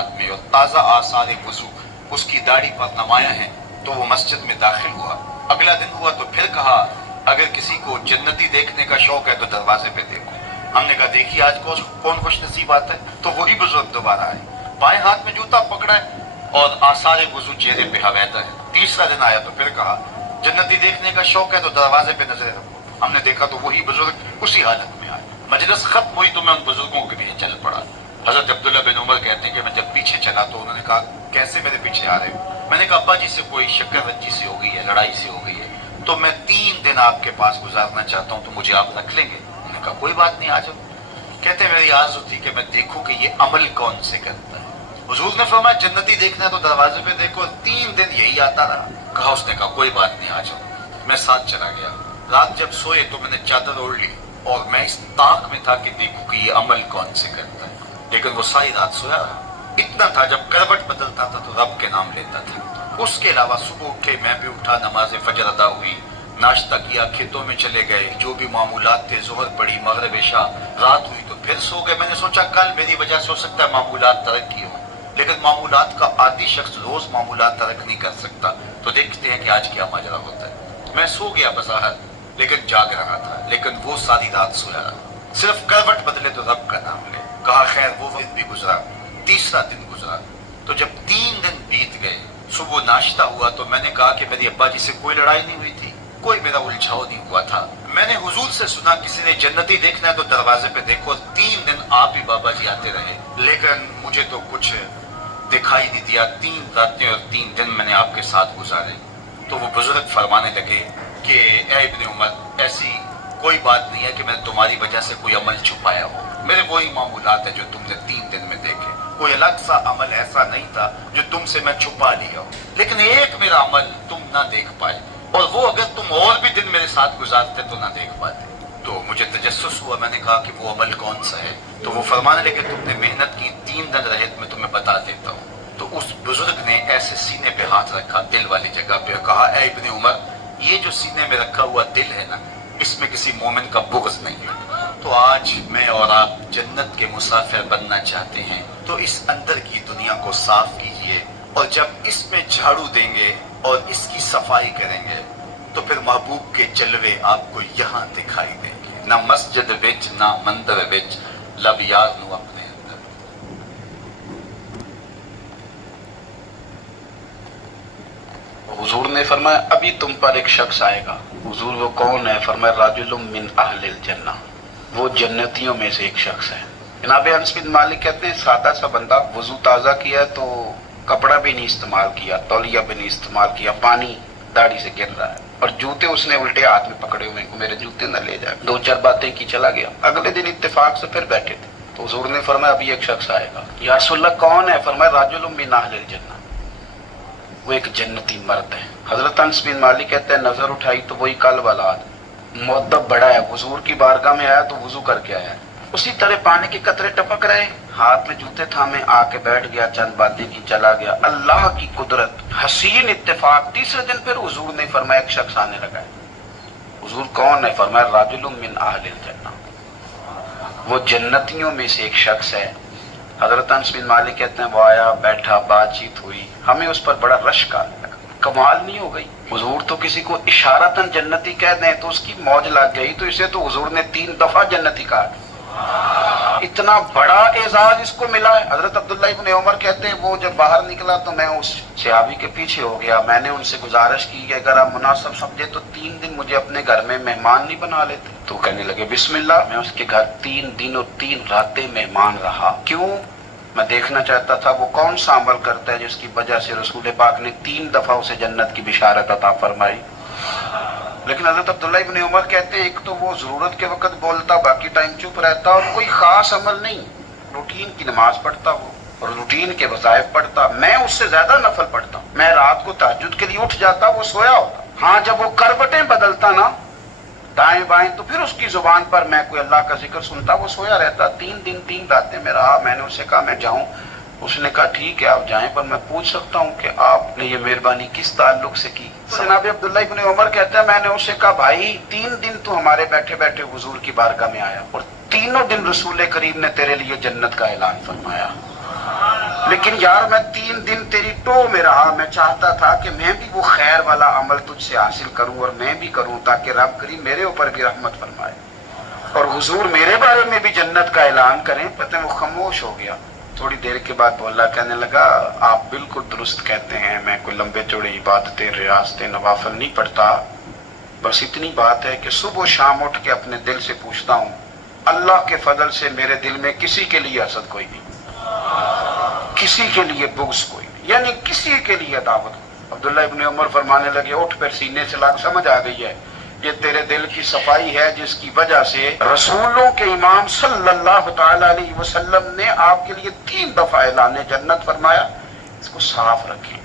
हयात में और ताज़ा आसार वज़ू उसकी दाढ़ी पर नमाया है तो वो मस्जिद में दाखिल हुआ। अगला दिन हुआ तो फिर कहा अगर किसी को जन्नती देखने का शौक है तो दरवाजे पे देखो। हमने कहा देखिए आज कौन खुश नसीब आता है। तो वही बुजुर्ग दोबारा आए, बाएं हाथ में जूता पकड़ा है और आसार वज़ू चेहरे पे हवैता है। तीसरा दिन आया तो फिर कहा जन्नती देखने का शौक है तो दरवाजे पे नजर रखो। हमने देखा तो वही बुजुर्ग उसी हालत में आए। मजलिस खत्म हुई तो मैं उन बुजुर्गों के पीछे चल पड़ा। हजरत अब्दुल्ला बिन उमर कहते हैं कि मैं जब पीछे चला तो उन्होंने कहा कैसे मेरे पीछे आ रहे हो। मैंने कहा अब्बा जी से कोई शक्कर रंजी से हो गई है, लड़ाई से हो गई है, तो मैं 3 दिन आपके पास गुजारना चाहता हूँ, तो मुझे आप रख लेंगे। मैंने कहा कोई बात नहीं, आ जाओ। कहते मेरी आरज़ू थी कि मैं देखूं कि ये अमल कौन से करता है। हुजूर ने फरमाया जन्नती देखना है तो दरवाजे पे देखो। 3 दिन यही आता रहा। कहा उसने कहा कोई बात नहीं, आ जाओ। मैं साथ चला गया। रात जब सोए तो मैंने चादर ओढ़ ली और मैं इस ताक में था कि देखूं कि ये अमल कौन से करता है। लेकिन वो सारी रात सोया रहा। इतना था जब करवट बदलता था तो रब के नाम लेता था। उसके अलावा सुबह उठे, मैं भी उठा, नमाज फजर अदा हुई, नाश्ता किया, खेतों में चले गए, जो भी मामूलात थे, ज़ोहर पड़ी, मगरिब इशा, रात हुई तो फिर सो गए। मैंने सोचा कल मेरी वजह से हो सकता है मामूलात तरक की हो, लेकिन मामूलात का आदि शख्स रोज मामूलात तरक नहीं कर सकता। तो देखते हैं कि आज क्या माजरा होता है। मैं सो गया बज़ाहिर, लेकिन जाग रहा था। लेकिन वो सारी रात सोया रहा, सिर्फ करवट बदले तो रब का नाम ले। कहा खैर वो दिन भी गुजरा। तीसरा दिन गुजरा तो जब 3 दिन बीत गए, सुबह नाश्ता हुआ तो मैंने कहा कि मेरी अब्बा जी से कोई लड़ाई नहीं हुई थी, कोई मेरा उलझाव नहीं हुआ था। मैंने हुजूर से सुना किसी ने जन्नती देखना है तो दरवाजे पे देखो। 3 दिन आप ही बाबा जी आते रहे, लेकिन मुझे तो कुछ दिखाई नहीं दिया। 3 रातें और 3 दिन मैंने आपके साथ गुजारे। तो वो बुजुर्ग फरमाने लगे कि ऐ इब्ने उमर, ऐसी कोई बात नहीं है कि मैंने तुम्हारी वजह से कोई अमल छुपाया हो। मेरे वही मामूलात है जो तुमने 3 दिन में देखे। कोई अलग सा अमल ऐसा नहीं था जो तुमसे मैं छुपा लिया हो, लेकिन एक मेरा अमल तुम ना देख पाए, और वो अगर तुम और भी दिन मेरे साथ गुजारते तो ना देख पाते। तो मुझे तजस्सुस हुआ। मैंने कहा कि वो अमल कौन सा है। तो वो फरमाने लगे तुमने मेहनत की, 3 दिन रहे, मैं तुम्हें बता देता हूँ। तो उस बुजुर्ग ने ऐसे सीने पे हाथ रखा, दिल वाली जगह पे, कहा ऐ इब्ने उमर, ये जो सीने में रखा हुआ दिल है ना, इसमें किसी मोमिन का बुग़्ज़ नहीं है। तो आज मैं और आप जन्नत के मुसाफिर बनना चाहते हैं तो इस अंदर की दुनिया को साफ कीजिए, और जब इसमें झाड़ू देंगे और इसकी सफाई करेंगे तो फिर महबूब के जलवे आपको यहाँ दिखाई देंगे। ना मस्जिद विच ना मंदिर विच, लब यार नू अपने अंदर। हुजूर ने फरमाया अभी तुम पर एक शख्स आएगा। हुजूर वो कौन है? फरमाया राजुलुम मिन अहलिल जन्नह, वो जन्नतियों में से एक शख्स है। जनाब अनस बिन मालिक कहते हैं सादा सा बंदा, वजू ताज़ा किया तो कपड़ा भी नहीं इस्तेमाल किया, तौलिया भी नहीं इस्तेमाल किया, पानी दाढ़ी से गिर रहा है, और जूते उसने उल्टे हाथ में पकड़े हुए, मेरे जूते न ले जाए। 2-4 बातें की, चला गया। अगले दिन इत्तेफाक से फिर बैठे थे तो हुजूर ने फरमाया अभी एक शख्स आएगा। या रसूलल्लाह कौन है? फरमाया राजुलुम मिन अहलिल जन्नह, वो एक जन्नती मर्द है। हजरत अनस बिन मालिक कहते हैं नजर उठाई तो वही कल वाला आदमी, मुअद्दब बड़ा है, हुजूर की बारगाह में आया तो वुजू करके आया, उसी तरह पानी के कतरे टपक रहे, हाथ में जूते थामे, आके बैठ गया, चंद बातें की, चला गया। अल्लाह की कुदरत, हसीन इत्तेफाक। तीसरे दिन फिर हुजूर ने फरमाया एक शख्स आने लगा है। हुजूर कौन है? फरमाया राजुलुम मिन अहलिल जन्नह, वो जन्नतियों में से एक शख्स है। हजरत अनस बिन मालिक कहते हैं वो आया, बैठा, बातचीत हुई, हमें उस पर बड़ा रश्क आने लगा। कमाल नहीं हो गई? हुजूर तो किसी को इशारतन जन्नती कह दें तो उसकी मौज लग गई, तो इसे तो हुजूर ने 3 दफा जन्नती कहा। इतना बड़ा एजाज इसको मिला है। हजरत अब्दुल्ला इब्ने उमर कहते हैं वो जब बाहर निकला तो मैं उस सहाबी के पीछे हो गया। मैंने उनसे गुजारिश की कि अगर आप मुनासिब समझे तो 3 दिन मुझे अपने घर में मेहमान नहीं बना लेते। तो कहने लगे बिस्मिल्लाह। मैं उसके घर 3 दिन और 3 रातें मेहमान रहा। क्यों? मैं देखना चाहता था वो कौन सा अमल करता है जिसकी वजह से रसूल पाक ने 3 दफा उसे जन्नत की बिशारत अता फरमाई। लेकिन हजरत अब्दुल्ला इब्ने उमर कहते हैं एक तो वो जरूरत के वक्त बोलता, बाकी टाइम चुप रहता, और कोई खास अमल नहीं, रूटीन की नमाज पढ़ता वो, और रूटीन के वज़ाइफ पढ़ता। मैं उससे ज्यादा नफल पढ़ता। मैं रात को तहज्जुद के लिए उठ जाता, वो सोया होता। हाँ, जब वो करवटें बदलता ना दाएं बाएं तो फिर उसकी जुबान पर मैं कोई अल्लाह का जिक्र सुनता, वो सोया रहता। 3 दिन 3 रातें में रहा। मैंने उससे कहा मैं जाऊं? उसने कहा ठीक है आप जाएं, पर मैं पूछ सकता हूं कि आपने ये मेहरबानी किस ताल्लुक से की? जनाब अब्दुल्ला इब्ने उमर कहते हैं मैंने उससे कहा भाई 3 दिन तू हमारे बैठे बैठे हुजूर की बारगाह में आया और तीनों दिन रसूल करीम ने तेरे लिए जन्नत का ऐलान फरमाया, لیکن یار میں 3 دن تیری ٹو میں رہا، میں چاہتا تھا کہ میں بھی وہ خیر والا عمل تجھ سے حاصل کروں اور میں بھی کروں تاکہ رب کریم میرے اوپر بھی رحمت فرمائے اور حضور میرے بارے میں بھی جنت کا اعلان کریں۔ پتہ ہے وہ خاموش ہو گیا، تھوڑی دیر کے بعد بولا، کہنے لگا آپ بالکل درست کہتے ہیں، میں کوئی لمبے چوڑے عبادتیں ریاضتیں نوافل نہیں پڑھتا، بس اتنی بات ہے کہ صبح و شام اٹھ کے اپنے دل سے پوچھتا ہوں، اللہ کے فضل سے میرے دل میں کسی کے لیے حسد کوئی نہیں، کسی کے لیے بغض کوئی نہیں، یعنی کسی کے لیے عداوت۔ عبداللہ ابن عمر فرمانے لگے، اٹھ پھر سینے سے لاگ، سمجھ آ گئی ہے یہ تیرے دل کی صفائی ہے جس کی وجہ سے رسولوں کے امام صلی اللہ تعالی علیہ وسلم نے آپ کے لیے 3 دفعہ اعلان جنت فرمایا، اس کو صاف رکھیں۔